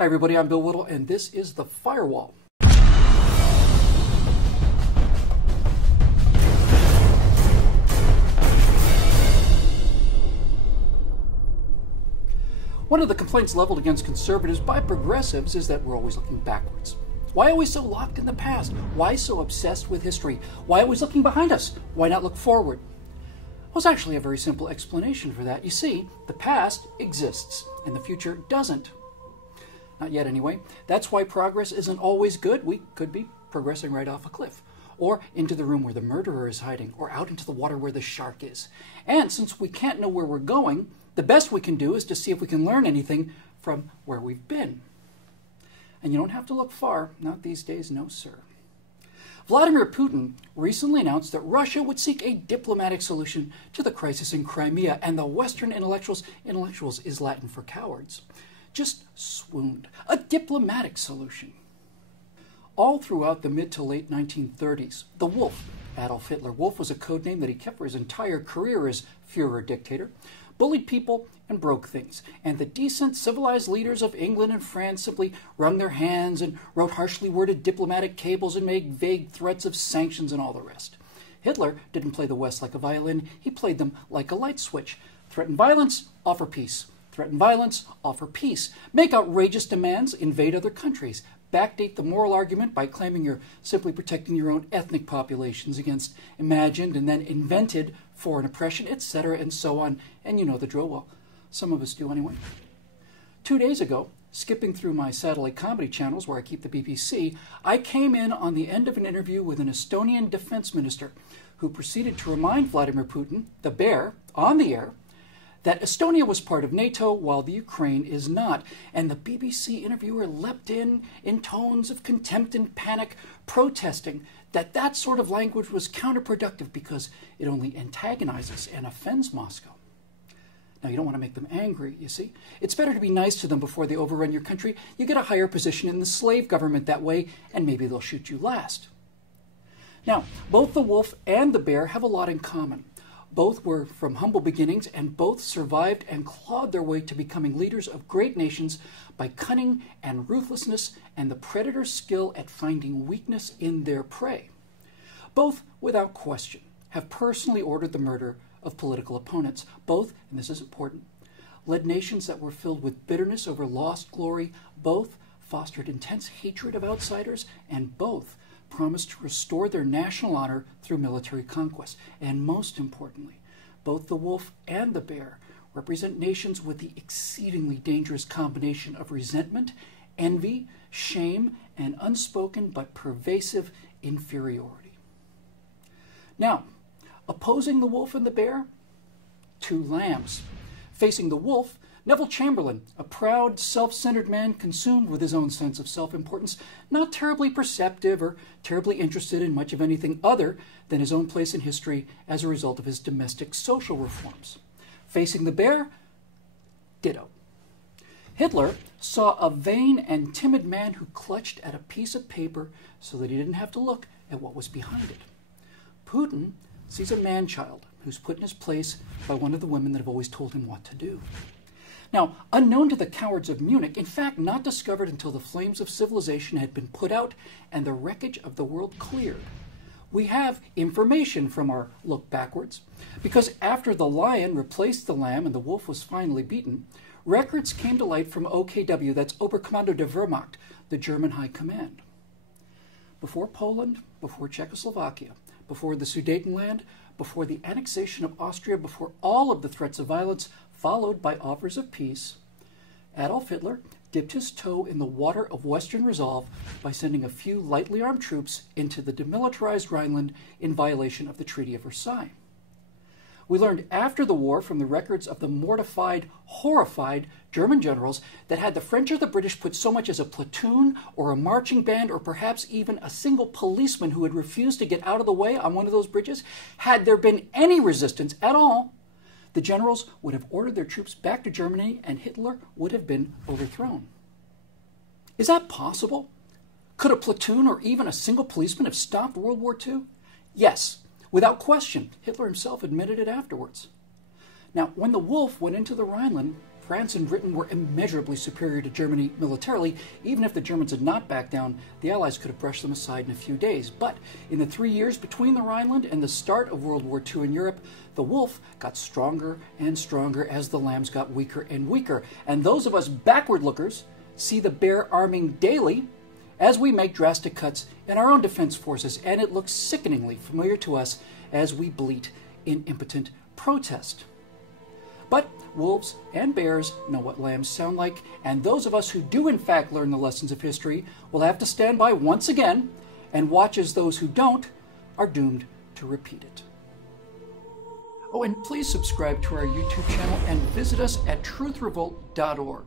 Hi everybody, I'm Bill Whittle, and this is the Firewall. One of the complaints leveled against conservatives by progressives is that we're always looking backwards. Why always so locked in the past? Why so obsessed with history? Why always looking behind us? Why not look forward? Well, there's actually a very simple explanation for that. You see, the past exists, and the future doesn't. Not yet, anyway. That's why progress isn't always good. We could be progressing right off a cliff, or into the room where the murderer is hiding, or out into the water where the shark is. And since we can't know where we're going, the best we can do is to see if we can learn anything from where we've been. And you don't have to look far. Not these days, no sir. Vladimir Putin recently announced that Russia would seek a diplomatic solution to the crisis in Crimea, and the Western intellectuals is Latin for cowards, just swooned. A diplomatic solution. All throughout the mid to late 1930s, the Wolf, Adolf Hitler, Wolf was a code name that he kept for his entire career as Führer dictator, bullied people and broke things. And the decent, civilized leaders of England and France simply wrung their hands and wrote harshly worded diplomatic cables and made vague threats of sanctions and all the rest. Hitler didn't play the West like a violin. He played them like a light switch. Threaten violence, offer peace. Threaten violence, offer peace. Make outrageous demands, invade other countries. Backdate the moral argument by claiming you're simply protecting your own ethnic populations against imagined and then invented foreign oppression, etc., and so on. And you know the drill. Well, some of us do anyway. 2 days ago, skipping through my satellite comedy channels where I keep the BBC, I came in on the end of an interview with an Estonian defense minister who proceeded to remind Vladimir Putin, the bear, on the air, that Estonia was part of NATO while the Ukraine is not. And the BBC interviewer leapt in tones of contempt and panic, protesting that that sort of language was counterproductive because it only antagonizes and offends Moscow. Now, you don't want to make them angry, you see. It's better to be nice to them before they overrun your country. You get a higher position in the slave government that way, and maybe they'll shoot you last. Now, both the wolf and the bear have a lot in common. Both were from humble beginnings, and both survived and clawed their way to becoming leaders of great nations by cunning and ruthlessness and the predator's skill at finding weakness in their prey. Both, without question, have personally ordered the murder of political opponents. Both, and this is important, led nations that were filled with bitterness over lost glory. Both fostered intense hatred of outsiders, and both promised to restore their national honor through military conquest. And most importantly, both the wolf and the bear represent nations with the exceedingly dangerous combination of resentment, envy, shame, and unspoken but pervasive inferiority. Now, opposing the wolf and the bear, two lambs. Facing the wolf, Neville Chamberlain, a proud, self-centered man consumed with his own sense of self-importance, not terribly perceptive or terribly interested in much of anything other than his own place in history as a result of his domestic social reforms. Facing the bear, ditto. Hitler saw a vain and timid man who clutched at a piece of paper so that he didn't have to look at what was behind it. Putin sees a man-child who's put in his place by one of the women that have always told him what to do. Now, unknown to the cowards of Munich, in fact not discovered until the flames of civilization had been put out and the wreckage of the world cleared, we have information from our look backwards, because after the lion replaced the lamb and the wolf was finally beaten, records came to light from OKW, that's Oberkommando der Wehrmacht, the German High Command. Before Poland, before Czechoslovakia, before the Sudetenland, before the annexation of Austria, before all of the threats of violence, followed by offers of peace, Adolf Hitler dipped his toe in the water of Western resolve by sending a few lightly armed troops into the demilitarized Rhineland in violation of the Treaty of Versailles. We learned after the war from the records of the mortified, horrified German generals that had the French or the British put so much as a platoon or a marching band or perhaps even a single policeman who had refused to get out of the way on one of those bridges, had there been any resistance at all, the generals would have ordered their troops back to Germany and Hitler would have been overthrown. Is that possible? Could a platoon or even a single policeman have stopped World War II? Yes, without question. Hitler himself admitted it afterwards. Now, when the wolf went into the Rhineland France and Britain were immeasurably superior to Germany militarily. Even if the Germans had not backed down, the Allies could have brushed them aside in a few days. But in the 3 years between the Rhineland and the start of World War II in Europe, the wolf got stronger and stronger as the lambs got weaker and weaker. And those of us backward lookers see the bear arming daily as we make drastic cuts in our own defense forces, and it looks sickeningly familiar to us as we bleat in impotent protest. But wolves and bears know what lambs sound like, and those of us who do in fact learn the lessons of history will have to stand by once again and watch as those who don't are doomed to repeat it. Oh, and please subscribe to our YouTube channel and visit us at truthrevolt.org.